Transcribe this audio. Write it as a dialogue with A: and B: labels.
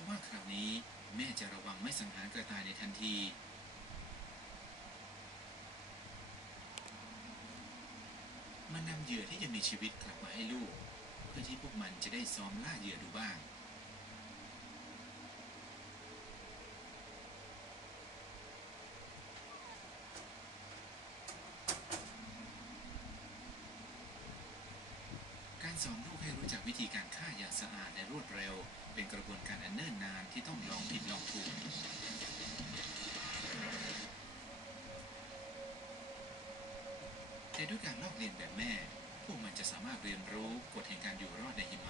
A: ราะว่าคราวนี้แม่จะระวังไม่สังหารกระต่ายในทันที มันนำเหยื่อที่ยังมีชีวิตกลับมาให้ลูก เพื่อที่พวกมันจะได้ซ้อมล่าเหยื่อดูบ้างการสอนลูกให้รู้จักวิธีการฆ่าอย่างสะอาดและรวดเร็ว เป็นกระบวนการอันเนิ่น แต่ด้วยการลอกเรียนแบบแม่ พวกมันจะสามารถเรียนรู้กฎแห่งการอยู่รอดในหิมะ